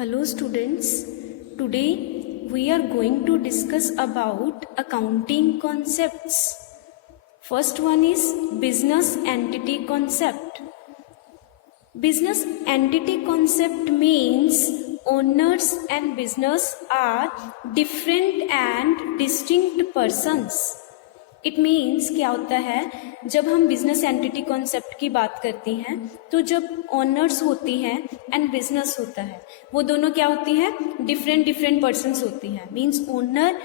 Hello students, today we are going to discuss about accounting concepts. First one is business entity concept. Business entity concept means owners and business are different and distinct persons. It means क्या होता है, जब हम business entity concept की बात करती हैं तो जब ओनर्स होती हैं एंड बिजनेस होता है वो दोनों क्या होती हैं, डिफरेंट पर्सन्स होती हैं. मीन्स ओनर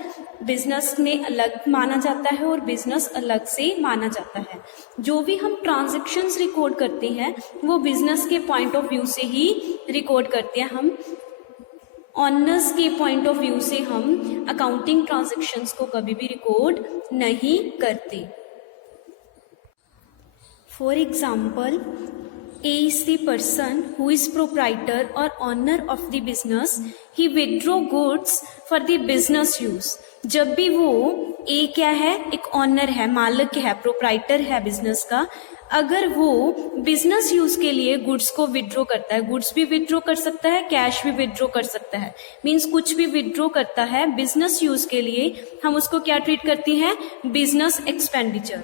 बिजनेस में अलग माना जाता है और बिजनेस अलग से माना जाता है. जो भी हम ट्रांजैक्शंस रिकॉर्ड करते हैं वो बिजनेस के पॉइंट ऑफ व्यू से ही रिकॉर्ड करते हैं. हम ऑनर्स के पॉइंट ऑफ व्यू से हम अकाउंटिंग ट्रांजैक्शंस को कभी भी रिकॉर्ड नहीं करते. For example, A is the person who is proprietor or owner of the business. He withdraw goods for the business use. जब भी वो A क्या है, एक ऑनर है, मालिक है, प्रोप्राइटर है बिजनेस का. अगर वो बिजनेस यूज के लिए गुड्स को विड्रॉ करता है, गुड्स भी विड्रॉ कर सकता है, कैश भी विड्रॉ कर सकता है, मीन्स कुछ भी विड्रॉ करता है बिजनेस यूज के लिए, हम उसको क्या ट्रीट करती हैं, बिजनेस एक्सपेंडिचर.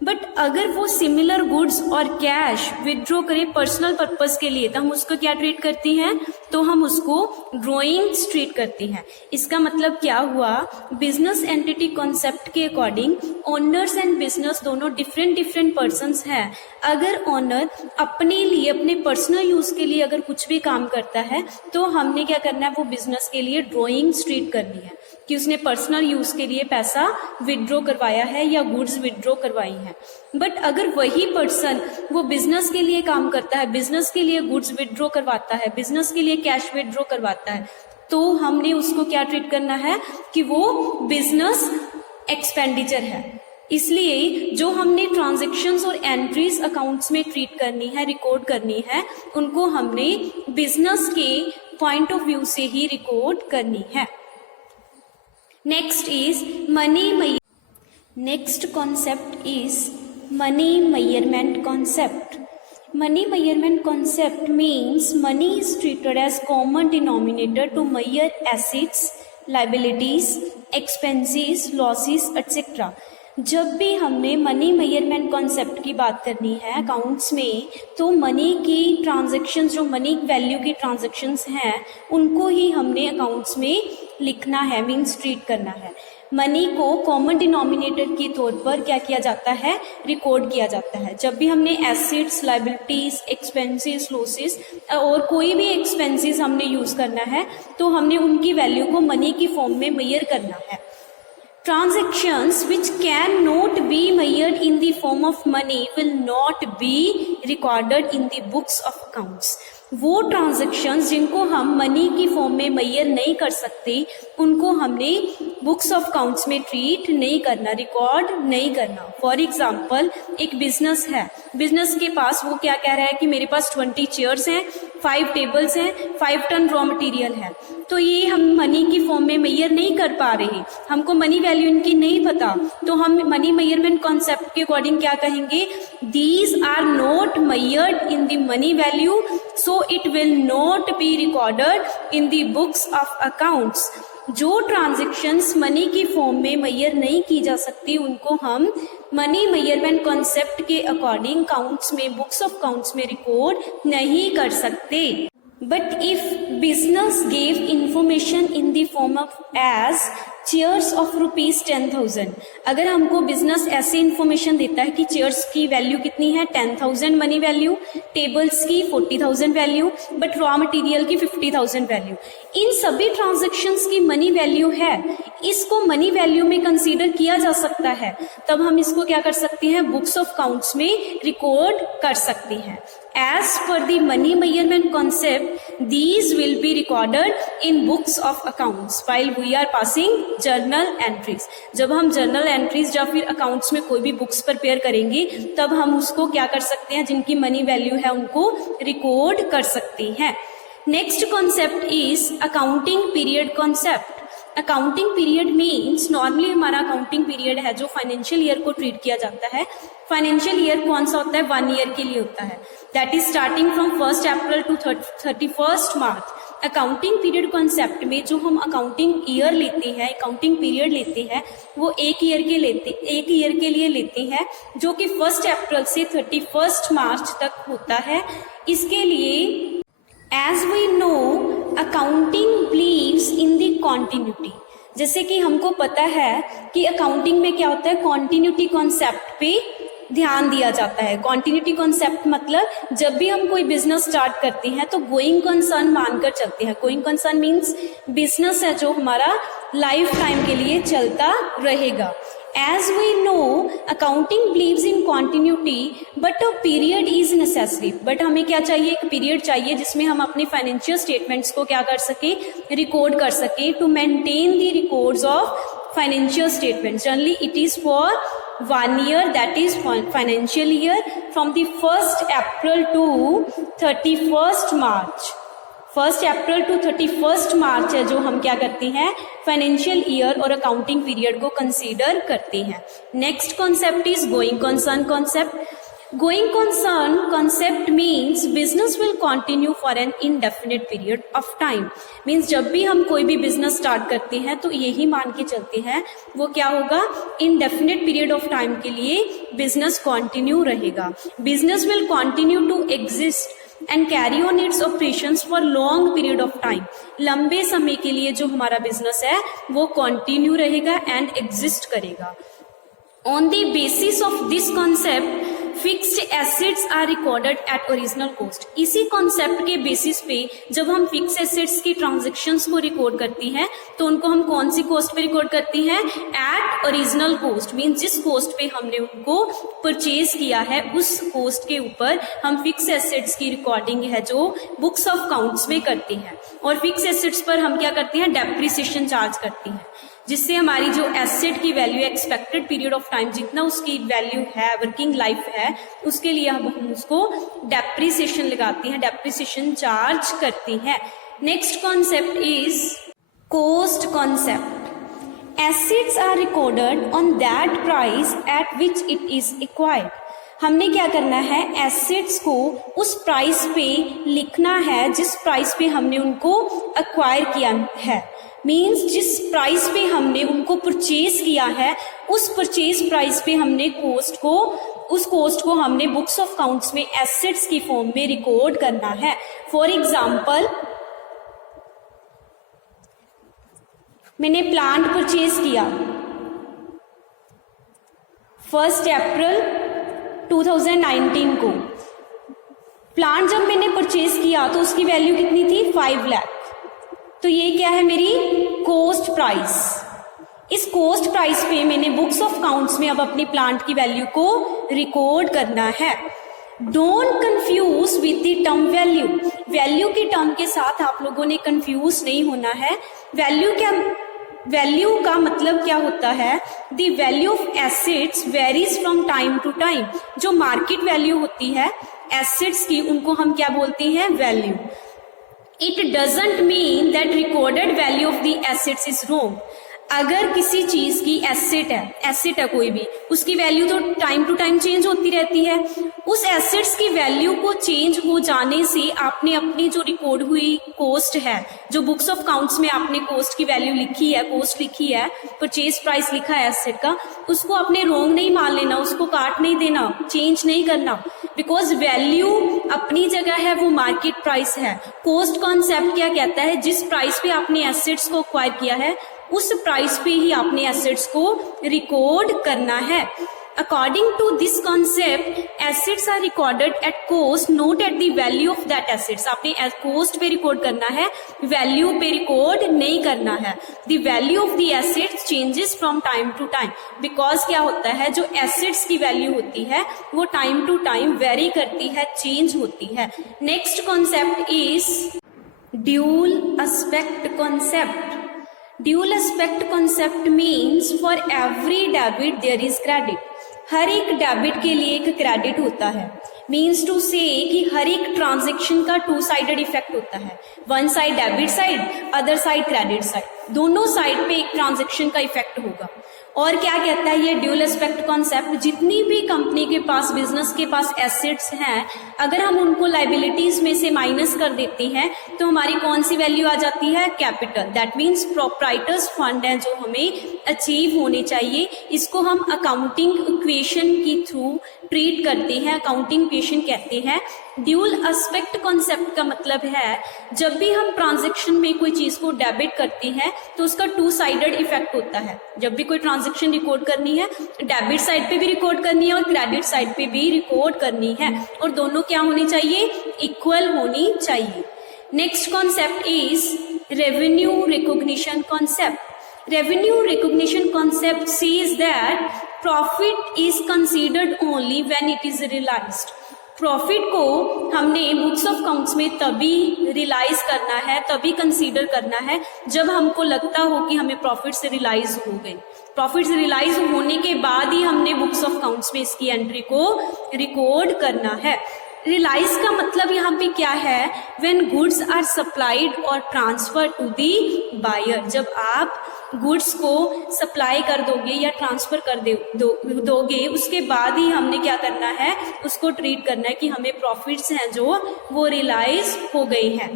बट अगर वो सिमिलर गुड्स और कैश विड्रॉ करे पर्सनल पर्पस के लिए तो हम उसको क्या ट्रीट करती हैं, तो हम उसको ड्रॉइंग्स ट्रीट करती हैं. इसका मतलब क्या हुआ, बिजनेस एंटिटी कॉन्सेप्ट के अकॉर्डिंग ओनर्स एंड बिजनेस दोनों डिफरेंट पर्सन्स हैं. अगर ओनर अपने लिए, अपने पर्सनल यूज के लिए अगर कुछ भी काम करता है तो हमने क्या करना है, वो बिजनेस के लिए ड्रॉइंग्स ट्रीट करनी है कि उसने पर्सनल यूज के लिए पैसा विड्रॉ करवाया है या गुड्स विड्रॉ करवाई है. बट अगर वही पर्सन वो बिजनेस के लिए काम करता है, बिजनेस के लिए गुड्स विड्रॉ करवाता है, बिजनेस के लिए कैश विड्रॉ करवाता है, तो हमने उसको क्या ट्रीट करना है कि वो बिजनेस एक्सपेंडिचर है. इसलिए जो हमने ट्रांजैक्शंस और एंट्रीज अकाउंट्स में ट्रीट करनी है, रिकॉर्ड करनी है, उनको हमने बिजनेस के पॉइंट ऑफ व्यू से ही रिकॉर्ड करनी है. Next is next concept is money measurement concept. Money measurement concept means money is treated as common denominator to measure assets, liabilities, expenses, losses, etc. जब भी हमने मनी मेजरमेंट कॉन्सेप्ट की बात करनी है अकाउंट्स में, तो मनी की ट्रांजैक्शंस, जो मनी वैल्यू की ट्रांजैक्शंस हैं, उनको ही हमने अकाउंट्स में लिखना है, मीन्स ट्रीट करना है. मनी को कॉमन डिनोमिनेटर के तौर पर क्या किया जाता है, रिकॉर्ड किया जाता है. जब भी हमने एसेट्स, लाइबिलिटीज, एक्सपेंसेस, लॉसेस और कोई भी एक्सपेंसेस हमने यूज करना है तो हमने उनकी वैल्यू को मनी की फॉर्म में मेजर करना है. Transactions which cannot be measured in the form of money will not be recorded in the books of accounts. वो ट्रांजैक्शंस जिनको हम मनी की फॉर्म में मेजर नहीं कर सकते उनको हमने बुक्स ऑफ अकाउंट्स में ट्रीट नहीं करना, रिकॉर्ड नहीं करना. फॉर एग्जाम्पल, एक बिजनेस है, बिजनेस के पास वो क्या कह रहा है कि मेरे पास 20 चेयर्स हैं, 5 टेबल्स हैं, 5 टन रॉ मटेरियल है. तो ये हम मनी की फॉर्म में मेजर नहीं कर पा रहे, हमको मनी वैल्यू इनकी नहीं पता, तो हम मनी मेजरमेंट कॉन्सेप्ट के अकॉर्डिंग क्या कहेंगे, these are not measured in the money value, so it will not be recorded in the books of accounts. जो ट्रांजैक्शंस मनी की फॉर्म में मेजर नहीं की जा सकती उनको हम मनी मेजरमेंट कॉन्सेप्ट के अकॉर्डिंग अकाउंट्स में, बुक्स ऑफ अकाउंट्स में रिकॉर्ड नहीं कर सकते. But if business gave information in the form of as shares of ₹10,000, अगर हमको बिजनेस ऐसे इंफॉर्मेशन देता है कि चेयर्स की वैल्यू कितनी है, 10,000 मनी वैल्यू, टेबल्स की 40,000 वैल्यू, बट रॉ मटेरियल की 50,000 वैल्यू, इन सभी ट्रांजैक्शंस की मनी वैल्यू है, इसको मनी वैल्यू में कंसीडर किया जा सकता है, तब हम इसको क्या कर सकते हैं, बुक्स ऑफ अकाउंट्स में रिकॉर्ड कर सकते हैं. As per the money measurement concept, these will be recorded in books of accounts while we are passing journal entries. जब हम journal entries या फिर accounts में कोई भी books प्रिपेयर करेंगे तब हम उसको क्या कर सकते हैं, जिनकी money value है उनको record कर सकते हैं. Next concept is accounting period concept. Accounting period means normally हमारा अकाउंटिंग पीरियड है जो फाइनेंशियल ईयर को ट्रीट किया जाता है। फाइनेंशियल ईयर कौन सा होता है? 1 ईयर के लिए होता है, that is starting from 1 April to 31 March. Accounting period concept में जो हम अकाउंटिंग ईयर लेते हैं, अकाउंटिंग पीरियड लेते हैं, वो 1 ईयर के लिए लेते हैं, जो कि 1 अप्रैल से 31 मार्च तक होता है। इसके लिए as we know accounting believes in the continuity, जैसे कि हमको पता है कि अकाउंटिंग में क्या होता है, कॉन्टिन्यूटी कॉन्सेप्ट पे ध्यान दिया जाता है। कॉन्टिन्यूटी कॉन्सेप्ट मतलब जब भी हम कोई बिजनेस स्टार्ट करते हैं तो गोइंग कंसर्न मानकर चलते हैं। गोइंग कंसर्न मीन्स बिजनेस है जो हमारा लाइफ टाइम के लिए चलता रहेगा। As we know, accounting believes in continuity, but a period is necessary. But हमें क्या चाहिए? एक पीरियड चाहिए जिसमें हम अपने फाइनेंशियल स्टेटमेंट्स को क्या कर सके, रिकॉर्ड कर सके, to maintain the records of financial statements. Generally it is for 1 year, that is financial year, from the 1st April to 31st March। 1 April to 31 March है जो हम क्या करते हैं, फाइनेंशियल ईयर और अकाउंटिंग पीरियड को कंसीडर करते हैं। Next concept is going concern concept. Going concern concept means business will continue for an indefinite period of time. मीन्स जब भी हम कोई भी बिजनेस स्टार्ट करते हैं तो यही मान के चलते हैं वो क्या होगा, इनडेफिनिट पीरियड ऑफ टाइम के लिए बिजनेस कंटिन्यू रहेगा। Business will continue to exist and carry on its operations for long period of time. लंबे समय के लिए जो हमारा बिजनेस है वो कंटिन्यू रहेगा एंड एग्जिस्ट करेगा। On the basis of this concept fixed assets are recorded at original cost. इसी कॉन्सेप्ट के बेसिस पे जब हम फिक्स एसेट्स की ट्रांजेक्शन्स को रिकॉर्ड करती हैं तो उनको हम कौन सी कॉस्ट पे रिकॉर्ड करती हैं, एट ओरिजिनल कॉस्ट। मीन्स जिस कॉस्ट पे हमने उनको परचेज किया है उस कॉस्ट के ऊपर हम फिक्स एसेट्स की रिकॉर्डिंग है जो बुक्स ऑफ अकाउंट्स में करते हैं। और फिक्स एसेट्स पर हम क्या करते हैं, डेप्रिसिएशन चार्ज करते हैं, जिससे हमारी जो एसेट की value expected period of time जितना उसकी वैल्यू है, वर्किंग लाइफ है, उसके लिए हम उसको डेप्रिसिएशन लगाते हैं, डेप्रिसिएशन चार्ज करती हैं। Next concept is cost concept. Assets are recorded on that price at which it is acquired. हमने क्या करना है, एसेट्स को उस प्राइस पे लिखना है जिस प्राइस पे हमने उनको एक्वायर किया है। मीन्स जिस प्राइस पे हमने उनको परचेज किया है उस परचेज प्राइस पे हमने उस कॉस्ट को हमने बुक्स ऑफ अकाउंट्स में एसेट्स की फॉर्म में रिकॉर्ड करना है। फॉर एग्जाम्पल, मैंने प्लांट परचेज किया 1 अप्रैल 2019 को। प्लांट जब मैंने परचेज किया तो उसकी वैल्यू कितनी थी, 5 लाख। तो ये क्या है, मेरी कॉस्ट प्राइस। इस कॉस्ट प्राइस पे मैंने बुक्स ऑफ अकाउंट्स में अब अपनी प्लांट की वैल्यू को रिकॉर्ड करना है। Don't confuse with the term value. Value के टर्म के साथ आप लोगों ने कंफ्यूज नहीं होना है। वैल्यू का मतलब क्या होता है, the value of assets varies from time to time. जो मार्केट वैल्यू होती है एसेट्स की उनको हम क्या बोलते हैं, value. It doesn't mean that recorded value of the assets is wrong. अगर किसी चीज की एसेट है कोई भी, उसकी वैल्यू तो टाइम टू टाइम चेंज होती रहती है। उस एसेट्स की वैल्यू को चेंज हो जाने से आपने अपनी जो रिकॉर्ड हुई कॉस्ट है, जो बुक्स ऑफ अकाउंट्स में आपने कॉस्ट की वैल्यू लिखी है, कॉस्ट लिखी है, परचेज प्राइस लिखा है एसेट का, उसको आपने रॉन्ग नहीं मान लेना, उसको काट नहीं देना, चेंज नहीं करना। बिकॉज वैल्यू अपनी जगह है, वो मार्केट प्राइस है। कॉस्ट कॉन्सेप्ट क्या कहता है, जिस प्राइस पे आपने एसेट्स को एक्वायर किया है उस प्राइस पे ही आपने एसेट्स को रिकॉर्ड करना है। According to this concept assets are recorded at cost, not at the value of that assets. आपने कॉस्ट पे रिकॉर्ड करना है, वैल्यू पे रिकॉर्ड नहीं करना है। The value of the assets changes from time to time. Because क्या होता है, जो एसेट्स की वैल्यू होती है वो टाइम टू टाइम वेरी करती है, चेंज होती है। Next concept is dual aspect concept. Dual aspect concept means for every debit there is credit. हर एक डेबिट के लिए एक क्रेडिट होता है। मीन्स टू से कि हर एक ट्रांजेक्शन का 2 साइडेड इफेक्ट होता है। One side debit side, other side credit side. दोनों साइड पे एक ट्रांजेक्शन का इफेक्ट होगा। और क्या कहता है ये ड्यूल एस्पेक्ट कॉन्सेप्ट, जितनी भी कंपनी के पास, बिजनेस के पास एसेट्स हैं, अगर हम उनको लाइबिलिटीज में से माइनस कर देते हैं तो हमारी कौन सी वैल्यू आ जाती है, capital. That means proprietors fund है जो हमें अचीव होने चाहिए, इसको हम अकाउंटिंग इक्वेशन के थ्रू ट्रीट करते हैं, अकाउंटिंग इक्वेशन कहते हैं। ड्यूल एस्पेक्ट कॉन्सेप्ट का मतलब है जब भी हम ट्रांजैक्शन में कोई चीज को डेबिट करते हैं तो उसका टू साइडेड इफेक्ट होता है। जब भी कोई ट्रांजैक्शन रिकॉर्ड करनी है, डेबिट साइड पे भी रिकॉर्ड करनी है और क्रेडिट साइड पे भी रिकॉर्ड करनी है, और दोनों क्या होनी चाहिए, इक्वल होनी चाहिए। Next concept is revenue recognition concept. Revenue recognition concept says that profit is considered only when it is realised. Profit को हमने बुक्स ऑफ अकाउंट्स में तभी रियलाइज करना है, तभी कंसीडर करना है जब हमको लगता हो कि हमें प्रॉफिट से रियलाइज हो गई। प्रॉफिट से रियलाइज होने के बाद ही हमने बुक्स ऑफ अकाउंट्स में इसकी एंट्री को रिकॉर्ड करना है। रियलाइज का मतलब यहाँ पे क्या है, व्हेन गुड्स आर सप्लाइड और ट्रांसफर टू दी बायर। जब आप गुड्स को सप्लाई कर दोगे या ट्रांसफर कर दोगे उसके बाद ही हमने क्या करना है, उसको ट्रीट करना है कि हमें प्रॉफिट्स हैं जो वो रियलाइज हो गए हैं।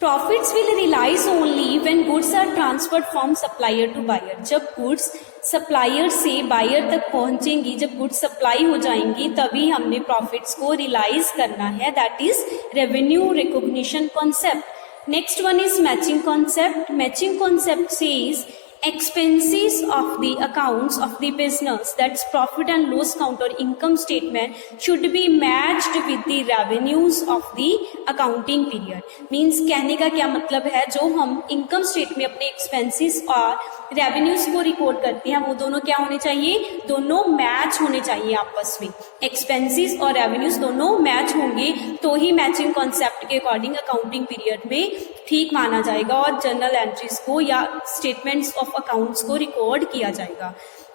Profits will realise only when goods are transferred from supplier to buyer. जब गुड्स सप्लायर से बायर तक पहुंचेंगी, जब गुड्स सप्लाई हो जाएंगी, तभी हमने प्रॉफिट्स को रियलाइज करना है। That is revenue recognition concept. Next one is matching concept. Matching concept says expenses of the accounts of the business, that's profit and loss account or income statement, should be matched with the revenues of the accounting period. Means कहने का क्या मतलब है, जो हम income statement में अपने expenses और revenues को रिकॉर्ड करते हैं वो दोनों क्या होने चाहिए, दोनों मैच होने चाहिए आपस में। expenses और revenues दोनों मैच होंगे तो ही मैचिंग कॉन्सेप्ट के अकॉर्डिंग अकाउंटिंग पीरियड में ठीक माना जाएगा और जर्नल एंट्रीज को या स्टेटमेंट्स ऑफ अकाउंट्स को रिकॉर्ड किया जाएगा।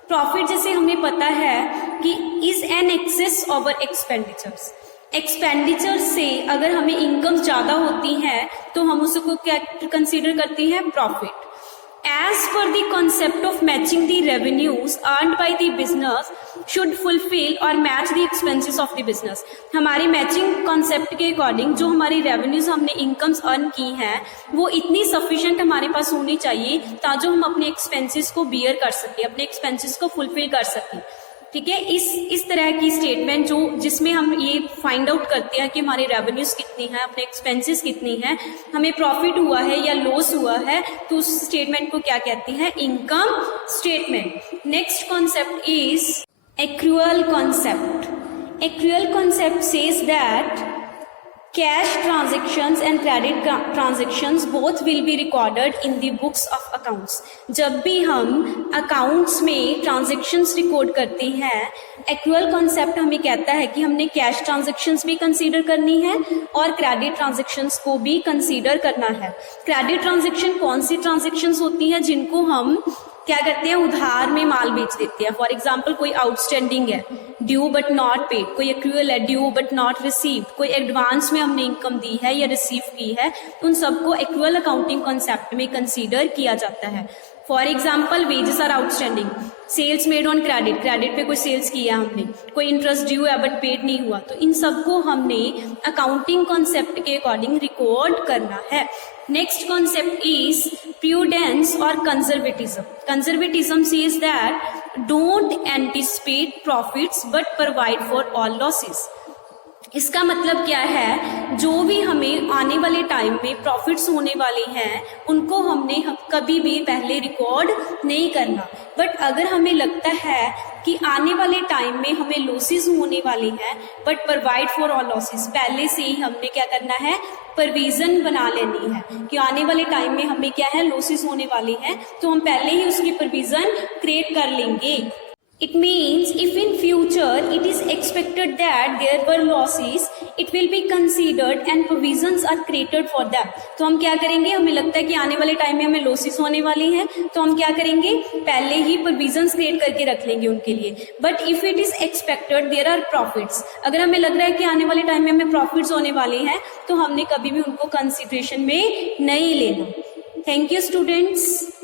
प्रॉफिट जैसे हमें पता है कि is an excess over expenditures. Expenditure से अगर हमें इनकम ज्यादा होती है तो हम उसको क्या कंसीडर करते हैं, profit. As per the concept of matching the revenues earned by the business should fulfill or match the expenses of the business. हमारी मैचिंग कॉन्सेप्ट के अकॉर्डिंग जो हमारी रेवेन्यूज हमने इनकम्स अर्न की हैं वो इतनी सफिशिएंट हमारे पास होनी चाहिए ताकि हम अपने एक्सपेंसेस को बियर कर सकें, अपने एक्सपेंसेस को फुलफिल कर सकें। ठीक है, इस तरह की स्टेटमेंट जो जिसमें हम ये फाइंड आउट करते हैं कि हमारी रेवेन्यूज कितनी है, अपने एक्सपेंसेस कितनी है, हमें प्रॉफिट हुआ है या लॉस हुआ है, तो उस स्टेटमेंट को क्या कहते हैं, income statement. Next concept is accrual concept. Accrual concept says that cash transactions and credit transactions both will be recorded in the books of accounts. जब भी हम accounts में transactions record करते हैं, accrual concept हमें कहता है कि हमने cash transactions भी consider करनी है और credit transactions को भी consider करना है। credit transaction कौन सी transactions होती हैं, जिनको हम क्या करते हैं, उधार में माल बेच देते हैं। फॉर एग्जाम्पल कोई आउटस्टैंडिंग है, ड्यू बट नॉट पेड, कोई एक्रूअल है, ड्यू बट नॉट रिसीव्ड, कोई एडवांस में हमने इनकम दी है या रिसीव की है, उन सबको एक्रूअल अकाउंटिंग कॉन्सेप्ट में कंसीडर किया जाता है। For example wages are outstanding, sales made on credit, credit पे कोई सेल्स किया हमने, कोई इंटरेस्ट ड्यू है बट पेड नहीं हुआ, तो इन सबको हमने अकाउंटिंग कॉन्सेप्ट के अकॉर्डिंग रिकॉर्ड करना है। नेक्स्ट कॉन्सेप्ट इज प्रूडेंस और conservatism. Conservatism says that don't anticipate profits but provide for all losses. इसका मतलब क्या है, जो भी हमें आने वाले टाइम में प्रॉफिट्स होने वाले हैं उनको हमने कभी भी पहले रिकॉर्ड नहीं करना, बट अगर हमें लगता है कि आने वाले टाइम में हमें लॉसेस होने वाले हैं but provide for all losses, पहले से ही हमने क्या करना है, प्रोविजन बना लेनी है कि आने वाले टाइम में हमें क्या है, लॉसेस होने वाले हैं, तो हम पहले ही उसकी प्रोविजन क्रिएट कर लेंगे। It means if in future it is expected that there were losses, it will be considered and provisions are created for that. तो हम क्या करेंगे, हमें लगता है कि आने वाले टाइम में हमें लॉसेस होने वाली हैं, तो हम क्या करेंगे, पहले ही प्रोविजंस क्रिएट करके रख लेंगे उनके लिए। But if it is expected there are profits, अगर हमें लग रहा है कि आने वाले टाइम में हमें प्रॉफिट्स होने वाले हैं तो हमने कभी भी उनको कंसिडरेशन में नहीं लेना। Thank you, students.